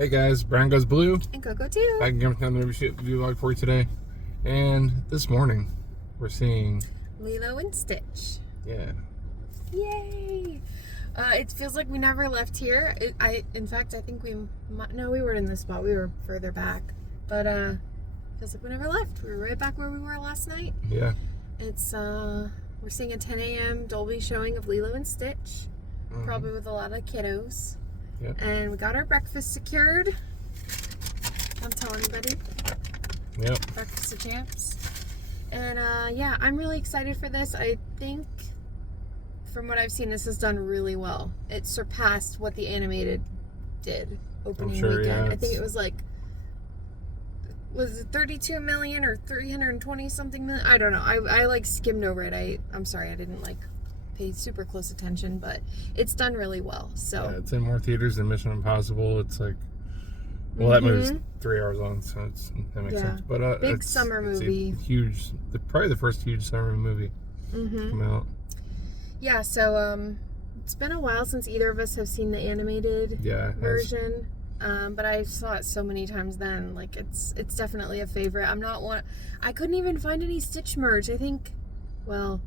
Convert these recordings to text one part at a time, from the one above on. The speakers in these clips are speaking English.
Hey guys, Brian Goes Blue. And Coco too. I can come down the review vlog for you today. And this morning, we're seeing Lilo and Stitch. Yeah. Yay! It feels like we never left here. In fact, I think we weren't in this spot. We were further back. But feels like we never left. We were right back where we were last night. Yeah. It's we're seeing a 10 a.m. Dolby showing of Lilo and Stitch. Mm-hmm. Probably with a lot of kiddos. Yep. And we got our breakfast secured. Don't tell anybody. Yep. Breakfast of Champs. And yeah, I'm really excited for this. I think from what I've seen, this has done really well. It surpassed what the animated did opening weekend. Yeah, I think it was like, was it 32 million or 320 something million? I don't know. I like skimmed over it. I'm sorry, I didn't like pay super close attention, but it's done really well. So yeah, it's in more theaters than Mission Impossible. It's like, well, that movie's 3 hours long, so that makes sense. But big summer movie. Huge, probably the first huge summer movie to come out. Yeah, so it's been a while since either of us have seen the animated version. But I saw it so many times then. Like it's definitely a favorite. I couldn't even find any Stitch merch. I think, well,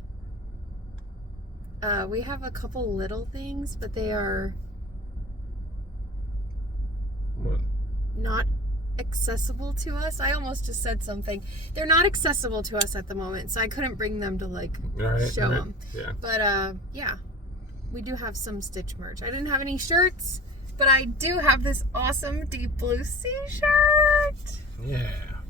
we have a couple little things, but they are not accessible to us. I almost just said something. They're not accessible to us at the moment, so I couldn't bring them to show them. Yeah. But yeah, we do have some Stitch merch. I didn't have any shirts, but I do have this awesome deep blue sea shirt. Yeah.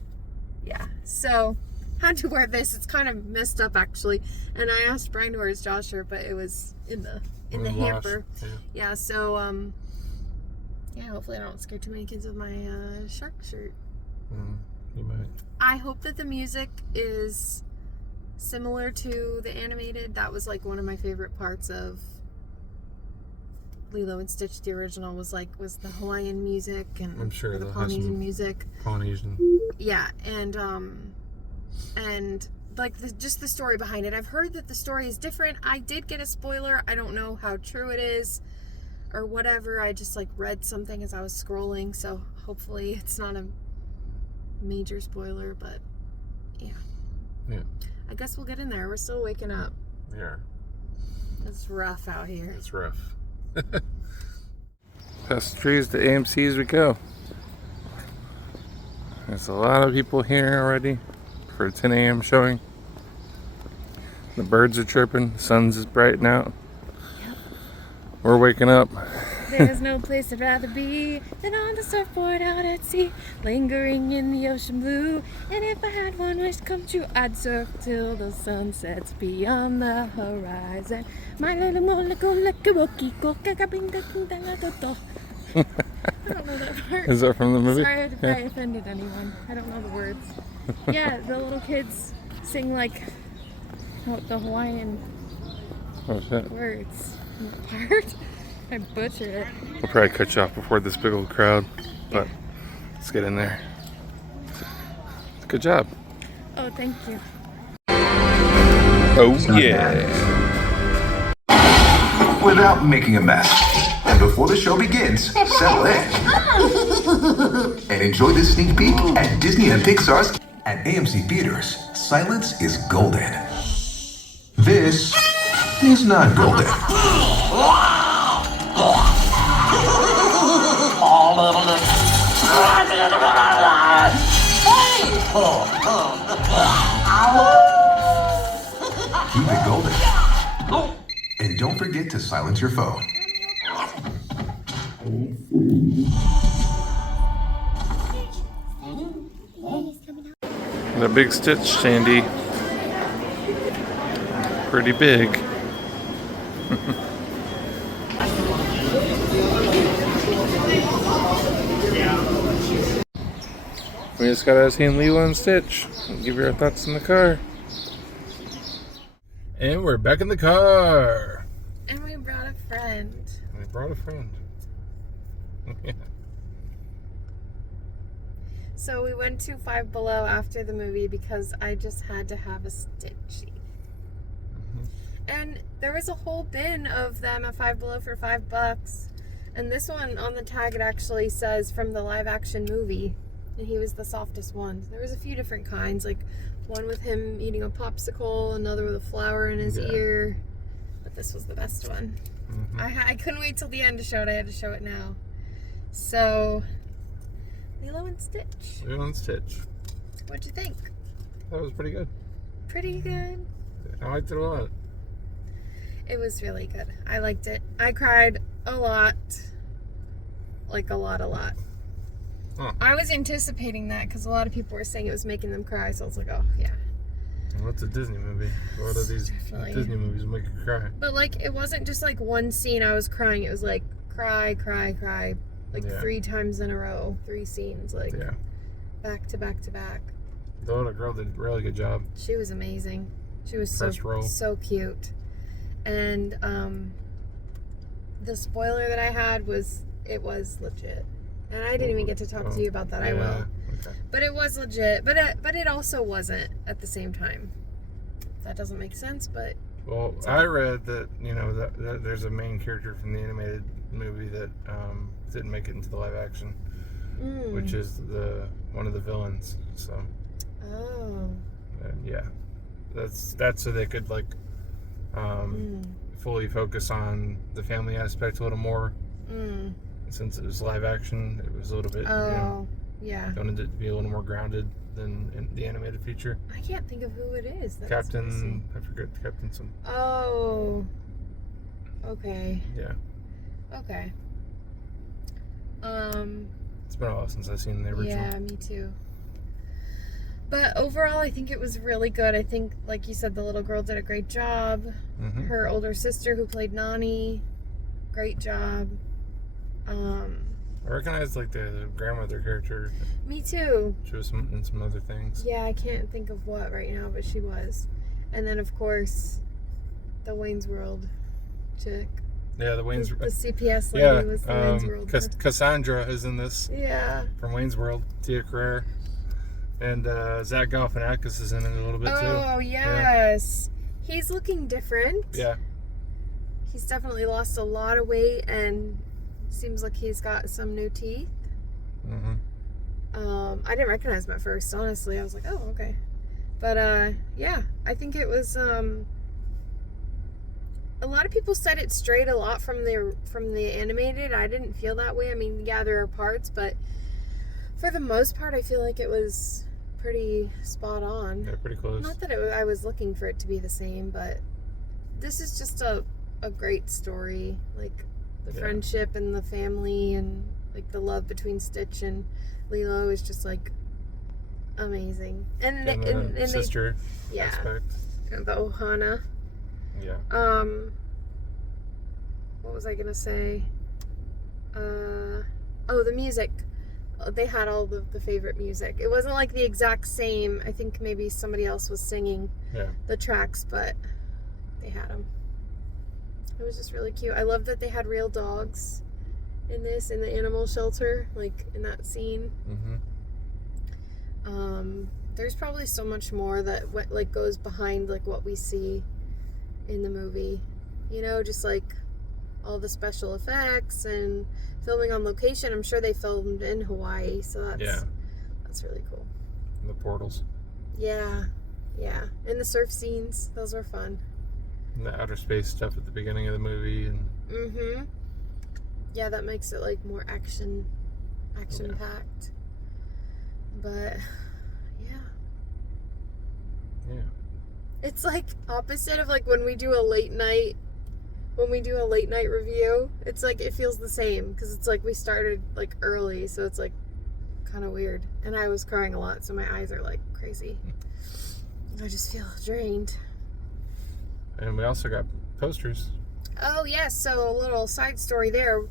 Yeah. So had to wear this. It's kind of messed up actually, and I asked Brian to wear his Jaws shirt, but it was in the hamper. Yeah. So yeah, hopefully I don't scare too many kids with my shark shirt. You might. I hope that the music is similar to the animated. That was like one of my favorite parts of Lilo and Stitch, the original, was the Hawaiian music and I'm sure the Polynesian music. Polynesian. Yeah, and like just the story behind it. I've heard that the story is different. I did get a spoiler. I don't know how true it is or whatever. I just like read something as I was scrolling, so hopefully it's not a major spoiler, but yeah. I guess we'll get in there. We're still waking up. Yeah. It's rough out here. It's rough. Past the trees to AMC as we go. There's a lot of people here already for a 10 a.m. showing. The birds are chirping. The sun's is brightening out. Yep. We're waking up. There's no place I'd rather be than on the surfboard out at sea, lingering in the ocean blue. And if I had one wish come true, I'd surf till the sun sets beyond the horizon. My little moleco lekawokiko kakabinga. I don't know that part. Is that from the movie? Sorry if I offended anyone. I don't know the words. Yeah, the little kids sing like the Hawaiian words in the part. I butchered it. We'll probably cut you off before this big old crowd, but let's get in there. Good job. Oh, thank you. Oh, yeah. Without making a mess. And before the show begins, settle in. And enjoy this sneak peek at Disney and Pixar's at AMC Theaters. Silence is golden. This is not golden. Keep it golden. And don't forget to silence your phone. The big Stitch, Sandy. Pretty big. We just got out of seeing Lilo and Stitch. We'll give you our thoughts in the car. And we're back in the car. And we brought a friend. Yeah. So we went to Five Below after the movie because I just had to have a Stitchy. And there was a whole bin of them at Five Below for $5. And this one on the tag, it actually says from the live action movie. And he was the softest one. There was a few different kinds, like one with him eating a popsicle, another with a flower in his ear. But this was the best one. Mm-hmm. I couldn't wait till the end to show it. I had to show it now. So, Lilo and Stitch. Lilo and Stitch. What'd you think? That was pretty good. Pretty good. I liked it a lot. It was really good. I liked it. I cried a lot. Like a lot. Huh. I was anticipating that because a lot of people were saying it was making them cry, so I was like, oh, yeah. Well, it's a Disney movie. A lot of these Definitely. Disney movies make you cry. But, like, it wasn't just, like, one scene I was crying. It was, like, cry. Like, 3 times in a row. 3 scenes, like, back to back to back. The little girl did a really good job. She was amazing. She was so cute. And, the spoiler that I had was, it was legit. And I didn't even get to talk to you about that. I will. Okay. But it was legit. But it also wasn't at the same time. That doesn't make sense, but... Well, I read that, you know, that there's a main character from the animated movie that didn't make it into the live action, which is one of the villains. So... Oh. Yeah. That's so they could, like, fully focus on the family aspect a little more. Since it was live action, it was a little bit, wanted it to be a little more grounded than in the animated feature. I can't think of who it is. That's Captain, I forget Captain some. Oh. Okay. Yeah. Okay. It's been a while since I've seen the original. Yeah, me too. But overall, I think it was really good. I think, like you said, the little girl did a great job. Her older sister, who played Nani, great job. I recognize, like, the grandmother character. Me too. She was in some other things. Yeah, I can't think of what right now, but she was. And then, of course, the Wayne's World chick. Yeah, the Wayne's... The CPS lady was the Wayne's World. Cassandra is in this. Yeah. From Wayne's World. Tia Carrere. And Zach Galifianakis is in it a little bit, too. Oh, yes. Yeah. He's looking different. Yeah. He's definitely lost a lot of weight and seems like he's got some new teeth. I didn't recognize him at first, honestly. I was like, oh, okay. But, yeah, I think it was, a lot of people said it strayed a lot from the animated. I didn't feel that way. I mean, yeah, there are parts, but for the most part, I feel like it was pretty spot on. Yeah, pretty close. Not that I was looking for it to be the same, but this is just a great story. Like, the friendship and the family and, like, the love between Stitch and Lilo is just, like, amazing. And the sister aspect. The Ohana. Yeah. What was I gonna say? The music. They had all the favorite music. It wasn't like the exact same. I think maybe somebody else was singing the tracks, but they had them. It was just really cute. I love that they had real dogs in the animal shelter, like in that scene. There's probably so much more that goes behind like what we see in the movie. You know, just like all the special effects and filming on location. I'm sure they filmed in Hawaii, so that's really cool. And the portals. Yeah. And the surf scenes, those were fun. And the outer space stuff at the beginning of the movie and Yeah, that makes it like more action packed. But yeah. It's like opposite of like when we do a late night review. It's like it feels the same because it's like we started like early, so it's like kind of weird. And I was crying a lot, so my eyes are like crazy. I just feel drained. And we also got posters. Oh, yes. So a little side story there.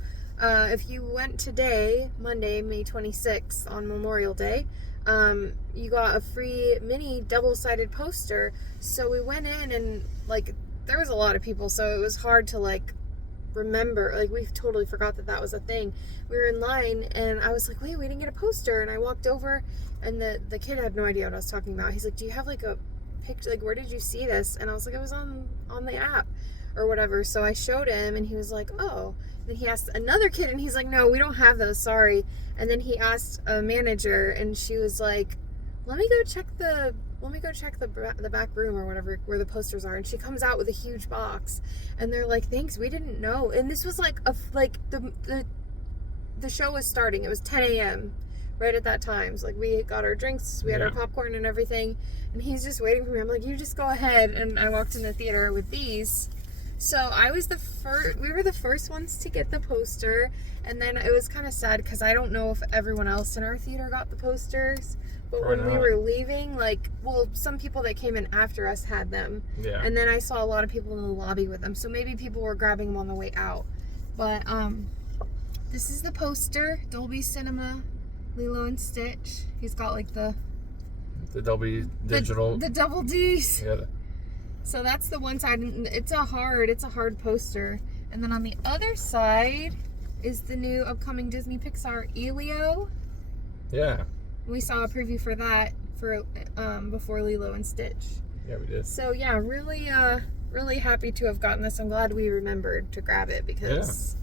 If you went today, Monday, May 26th, on Memorial Day, you got a free mini double-sided poster. So we went in and, like, there was a lot of people, so it was hard to, like, remember. Like, we totally forgot that was a thing. We were in line, and I was like, wait, we didn't get a poster. And I walked over, and the kid had no idea what I was talking about. He's like, do you have, like, a picture? Like, where did you see this? And I was like, it was on the app. or whatever. So I showed him, and he was like, oh. Then he asked another kid, and he's like, no, we don't have those, sorry. And then he asked a manager, and she was like, let me go check the back room or whatever where the posters are. And she comes out with a huge box, and they're like, thanks, we didn't know. And this was like the show was starting. It was 10 a.m. right at that time. So like we got our drinks, we had our popcorn and everything, and he's just waiting for me. I'm like, you just go ahead. And I walked in the theater with these. So we were the first ones to get the poster, and then it was kind of sad because I don't know if everyone else in our theater got the posters, but when we were leaving, like, well, some people that came in after us had them, and then I saw a lot of people in the lobby with them, so maybe people were grabbing them on the way out. But this is the poster, Dolby Cinema, Lilo and Stitch. He's got like the Dolby digital, the double D's. Yeah. So that's the one side. It's a hard poster. And then on the other side is the new upcoming Disney Pixar Elio. Yeah. We saw a preview for that before Lilo and Stitch. Yeah, we did. So yeah, really happy to have gotten this. I'm glad we remembered to grab it because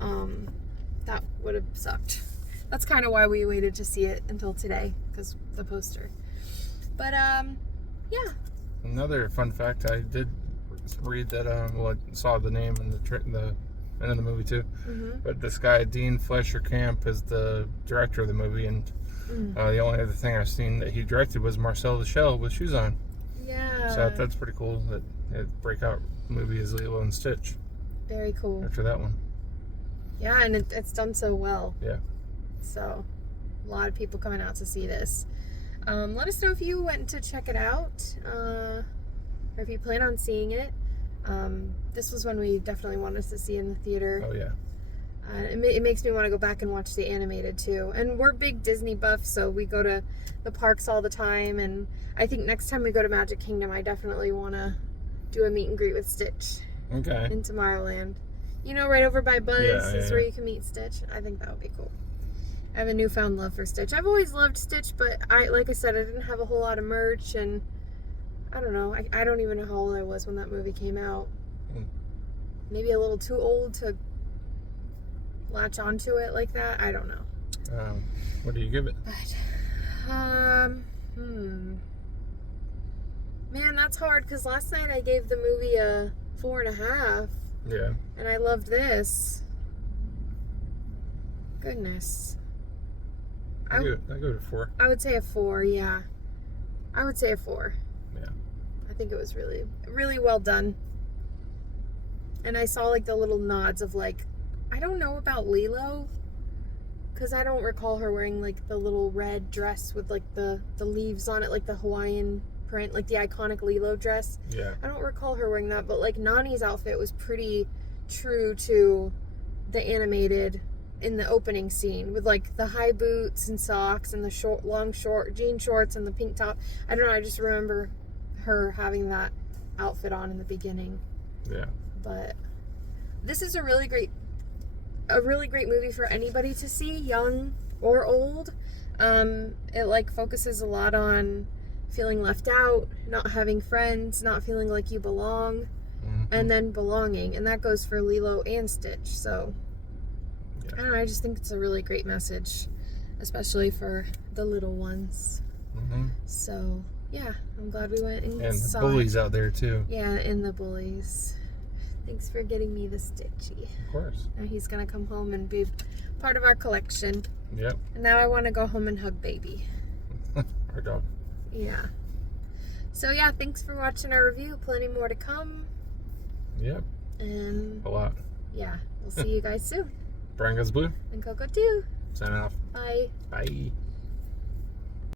that would have sucked. That's kind of why we waited to see it until today, because the poster. But yeah. Another fun fact, I did read that, I saw the name in the end of the movie too. But this guy, Dean Fleischer Camp, is the director of the movie, and the only other thing I've seen that he directed was Marcel the Shell with Shoes On. Yeah. So that's pretty cool that his breakout movie is Lilo and Stitch. Very cool. After that one. Yeah, and it's done so well. Yeah. So, a lot of people coming out to see this. Let us know if you went to check it out, or if you plan on seeing it. This was one we definitely wanted to see in the theater. Oh, yeah. It makes me want to go back and watch the animated, too. And we're big Disney buffs, so we go to the parks all the time. And I think next time we go to Magic Kingdom, I definitely want to do a meet and greet with Stitch. Okay. In Tomorrowland. You know, right over by Buzz is where yeah. you can meet Stitch. I think that would be cool. I have a newfound love for Stitch. I've always loved Stitch, but like I said, I didn't have a whole lot of merch, and I don't know. I don't even know how old I was when that movie came out. Maybe a little too old to latch onto it like that. I don't know. What do you give it? But, man, that's hard because last night I gave the movie a 4.5. Yeah. And I loved this. Goodness. I go to 4. I would say a 4, yeah. I would say a 4. Yeah. I think it was really, really well done. And I saw like the little nods of like, I don't know about Lilo, because I don't recall her wearing like the little red dress with like the leaves on it, like the Hawaiian print, like the iconic Lilo dress. Yeah. I don't recall her wearing that, but like Nani's outfit was pretty true to the animated in the opening scene, with like the high boots and socks and the long jean shorts and the pink top. I don't know, I just remember her having that outfit on in the beginning. Yeah. But this is a really great movie for anybody to see, young or old. It like focuses a lot on feeling left out, not having friends, not feeling like you belong, and then belonging. And that goes for Lilo and Stitch. So I don't know, I just think it's a really great message, especially for the little ones. So yeah, I'm glad we went and saw the bullies it. out there too. Yeah, and the bullies. Thanks for getting me the Stitchy. Of course. Now he's gonna come home and be part of our collection. Yep. And now I want to go home and hug baby. Our dog. Yeah. So yeah, thanks for watching our review. Plenty more to come. Yep. And a lot. Yeah, we'll see you guys soon. Brian Goes Blue. And Coco too. Signing off. Bye. Bye.